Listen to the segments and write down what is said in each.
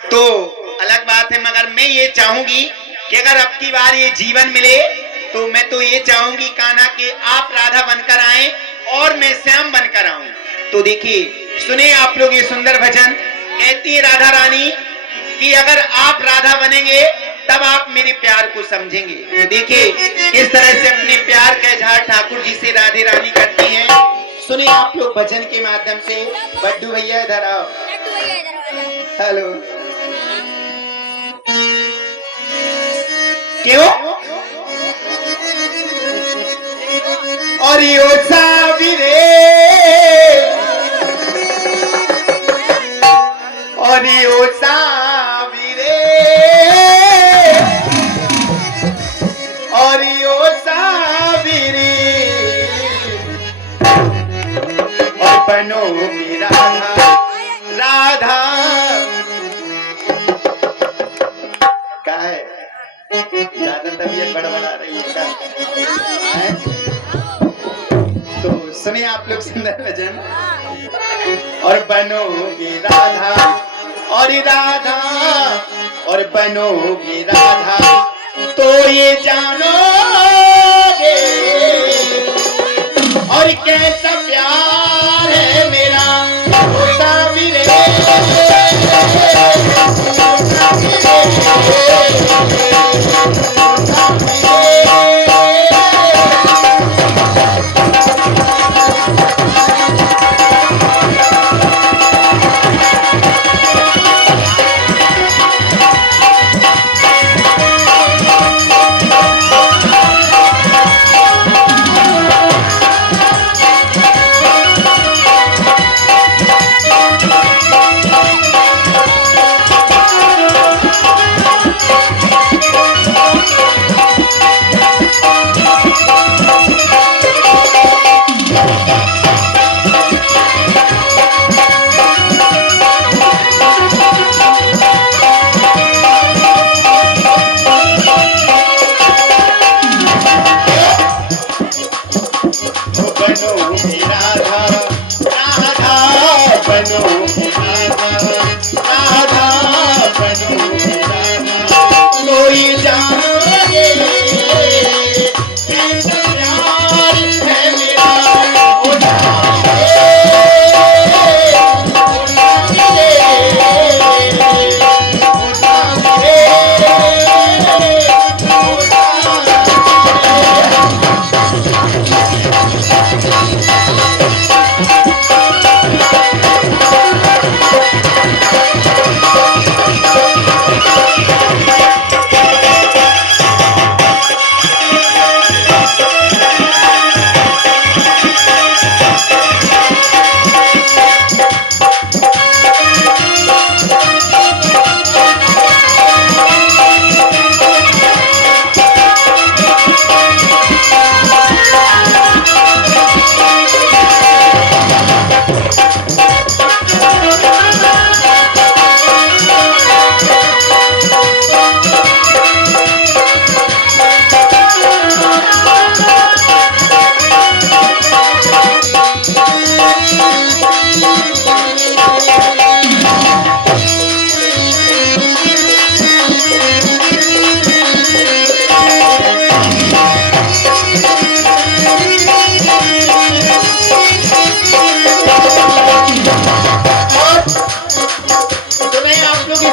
तो अलग बात है, मगर मैं ये चाहूंगी कि अगर अब की बार ये जीवन मिले तो मैं तो ये चाहूंगी कान्हा कि आप राधा बनकर आए और मैं श्याम बनकर आऊं। तो देखिए सुने आप लोग ये सुंदर भजन। कहती है राधा रानी कि अगर आप राधा बनेंगे तब आप मेरे प्यार को समझेंगे। तो देखिए इस तरह से अपने प्यार का इजहार ठाकुर जी से राधे रानी करती हैं। सुने आप लोग भजन के माध्यम से। बड्डू भैया इधर आओ। हेलो। क्यों? और यो साविरे और यो साविरे और यो साविरे और बनोगी राधा राधा। क्या है? ज्यादा तबीयत बड़बड़ा रही है। तो सुनिए आप लोग सुंदर भजन। और बनोगी राधा और राधा और बनोगी राधा तो ये जानोगे और कैसा प्यार है मेरा ओ साविरे।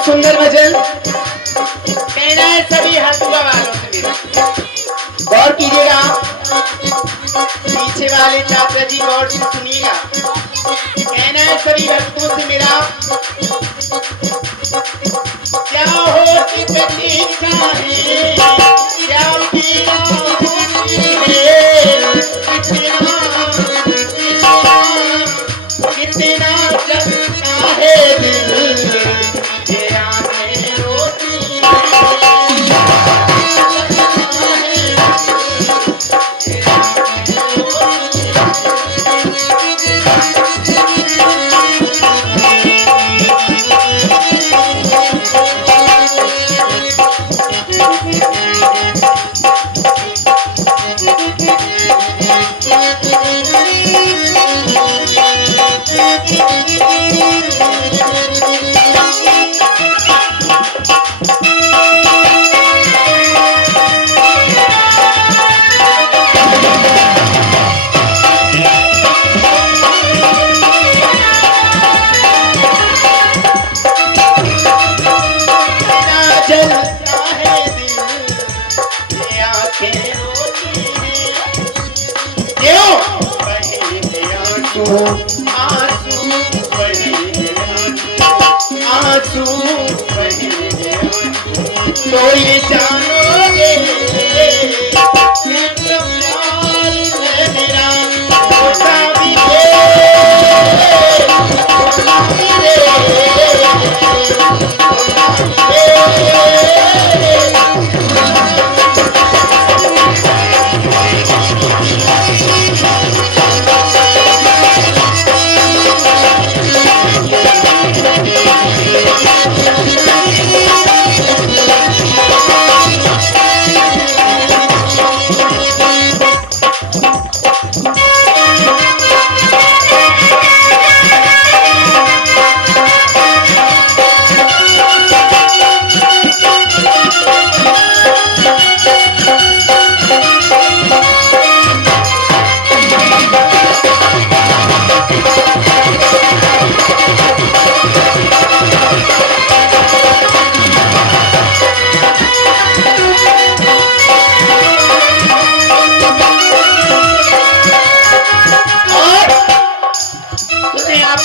सुंदर भजन कहना है सभी हसुआ वालों से। गौर कीजिएगा, पीछे वाले छात्र जी गौर से सुनिएगा। कहना है सभी भक्तों से मेरा, क्या हो कि प्रतीक्षा है, क्या कितना जलता है दिल। तो ये जानोगे कैसा प्यार है मेरा होता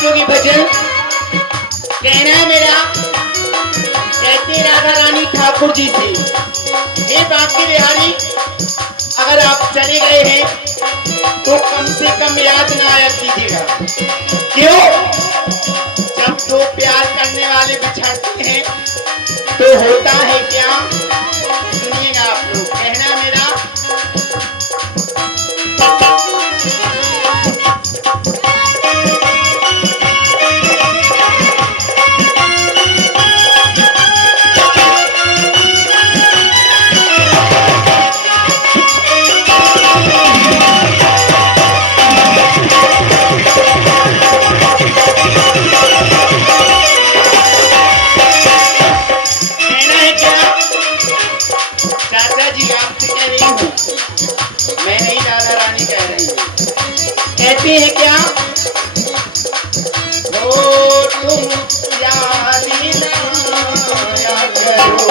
भी भजन कहना है मेरा। कहते राधा रानी ठाकुर जी से, हे बांके बिहारी, अगर आप चले गए हैं तो कम से कम याद ना आया कीजिएगा। क्यों? जब दो प्यार करने वाले बिछड़ते हैं तो होता है क्या, सुनिएगा आप लोग। कहना मेरा, मैं नहीं राधा रानी कह रही हूँ। कहती है क्या, ओ तुम याद ना करो,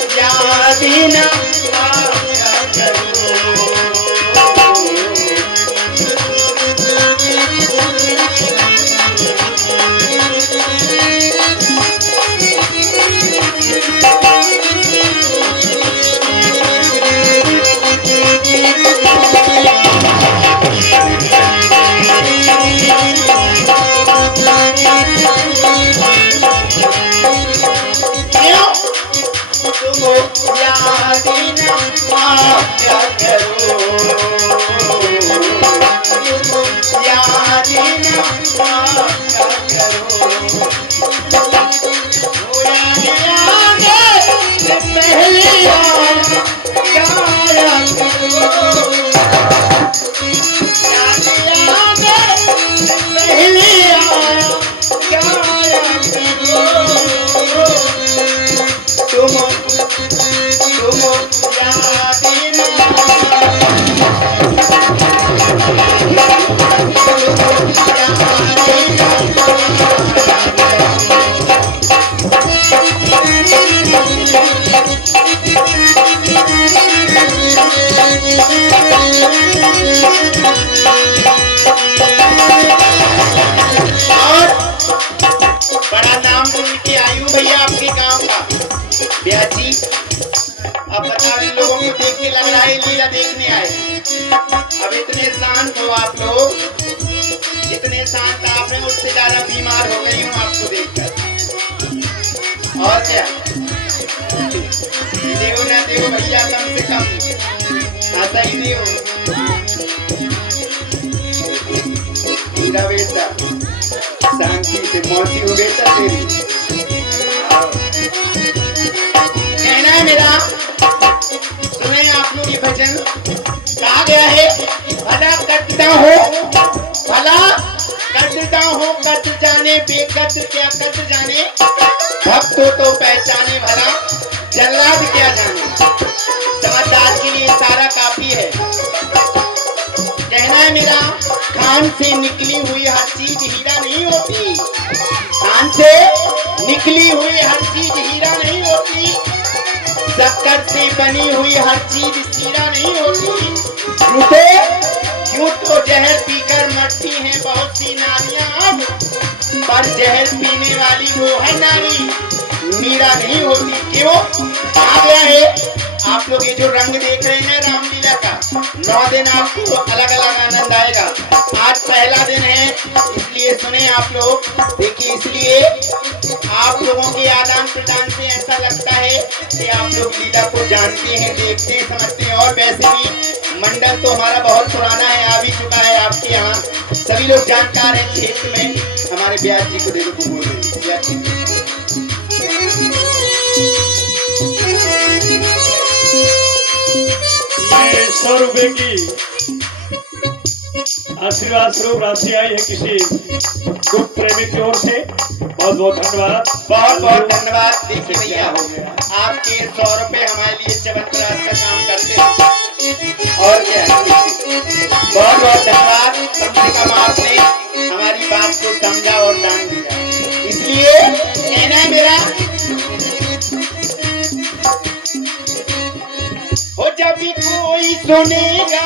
याद ना करो। अब बताओ, इन लोगों को देख के लग रहा है लीला देखने आए। अब इतने शांत हो आप लोग, इतने शांत आप हैं, उससे ज्यादा बीमार हो गई हूँ आपको देखकर। और क्या देव ना देव भैया, कम से कम ऐसा ही देव। मेरा बेटा शांति से मौसी हो बेटा तेरी। कहना है मेरा, सुने आप लोग ये भजन। कहा गया है, भला करता हो, भला करता हो, कद जाने बेकद क्या कद जाने, भक्त हो तो पहचाने भला जल्लाद क्या जाने। समझदार के लिए सारा काफी है। कहना है मेरा, खान से निकली हुई हर चीज हीरा नहीं होती, खान से निकली हुई हर चीज हीरा नहीं होती, शक्कर से बनी हुई हर चीज सीरा नहीं होती। यूं तो जहर पीकर मरती हैं बहुत सी नारियां, अब पर जहर पीने वाली वो है नारी, मीरा नहीं होती। क्यों? आ गया है। आप लोग ये जो रंग देख रहे हैं रामलीला का, 9 दिन आपको अलग अलग आनंद आएगा। आज पहला दिन है, इसलिए सुने आप लोग। देखिए, इसलिए आप लोगों के आदान प्रदान से ऐसा लगता है कि आप लोग लीला को जानते हैं, देखते हैं, समझते हैं। और वैसे भी मंडल तो हमारा बहुत पुराना है, आ भी चुका है आपके यहाँ। सभी लोग जानकार हैं क्षेत्र में। हमारे ब्यास जी को देखो, बोल रहे ये 100 रुपए की आशीर्वाद स्वरूप राशि आई है किसी गुप्त प्रेमी की ओर से। बहुत बहुत धन्यवाद, बहुत बहुत धन्यवाद। देखिए भैया, आपके 100 रुपए हमारे लिए चमत्कार का काम करते हैं। और क्या, बहुत बहुत धन्यवाद। कम से कम आपने हमारी बात को समझा और दान दिया, इसलिए कहना है मेरा, हो जब भी कोई सुनेगा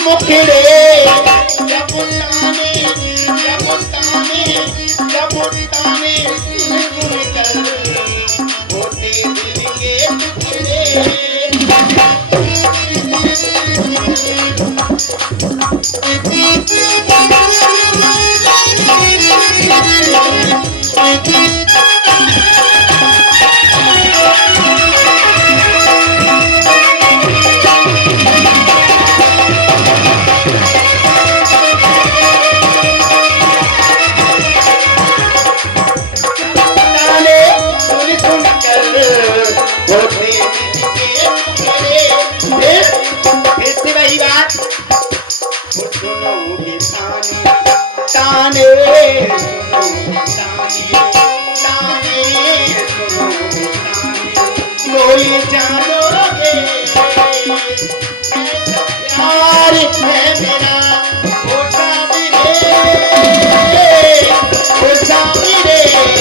मुखड़े, जब ताने, जब ताने, जब ताने सुन कर होते दिल के टुकड़े। बोले जानोगे प्यार है मेरा, ओटा मेरे, ओटा मेरे, ओटा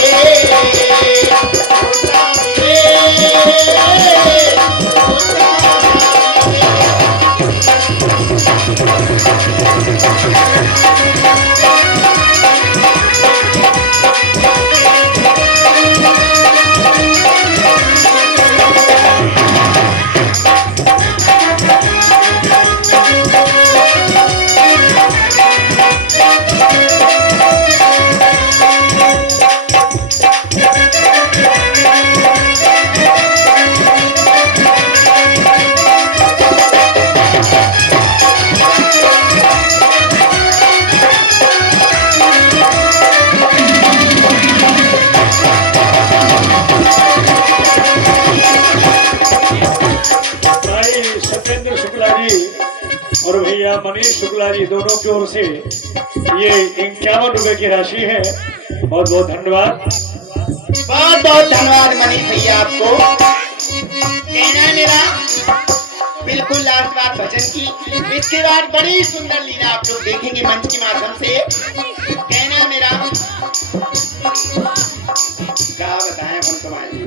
और भैया मनीष शुक्ला जी दोनों की ओर से ये 51 रुपए की राशि है। बहुत बहुत धन्यवाद, बहुत बहुत धन्यवाद मनीष भैया आपको। कहना है मेरा, बिल्कुल लास्ट बात भजन की, इसके बाद बड़ी सुंदर लीला आप लोग देखेंगे मंच के माध्यम से। कहना मेरा, क्या बताएं हम तुम्हारे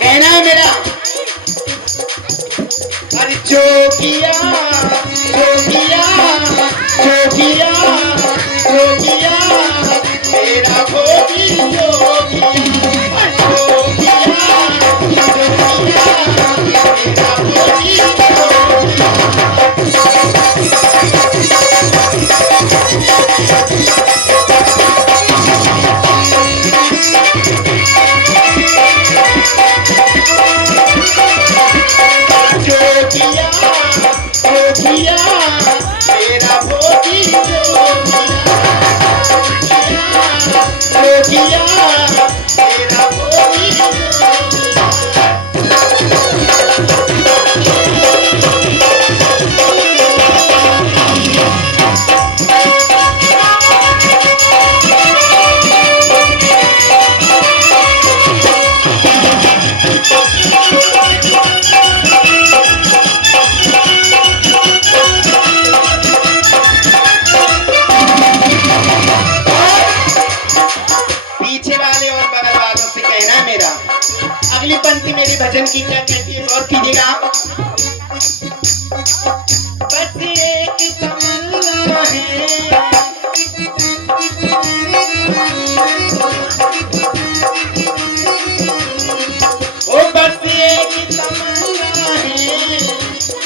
कहना है मेरा, अरे जो किया, जो किया, जो किया, जो किया मेरा भोगी, जो किया, जो किया, जो किया मेरा भोगी, जो किया, जो किया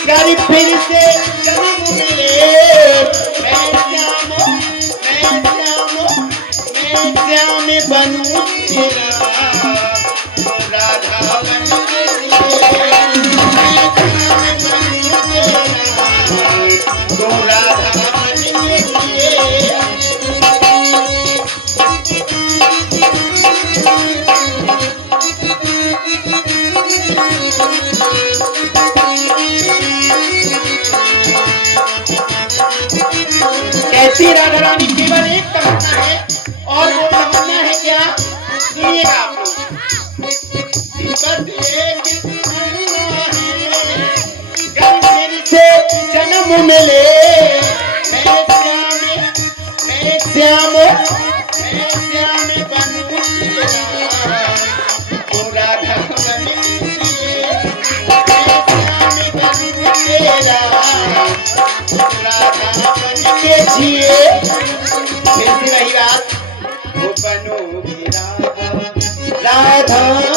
घर फिर से जन्म मिले मैं श्याम बनूं तेरा राधा बन के जिए मैं श्याम बनूं तेरा तो राधा बन के जिए कहती राधा रानी केवल एक तमन्ना है और वो तमन्ना है क्या सुनिएगा आप लोग बस एक तमन्ना है घर फिर से जन्म मिले मैं श्याम बनूं तेरा तो राधा बन के जिए मैं श्याम बनूं तेरा राधा बन के जिए फिर से वही बात वो बनोगी राधा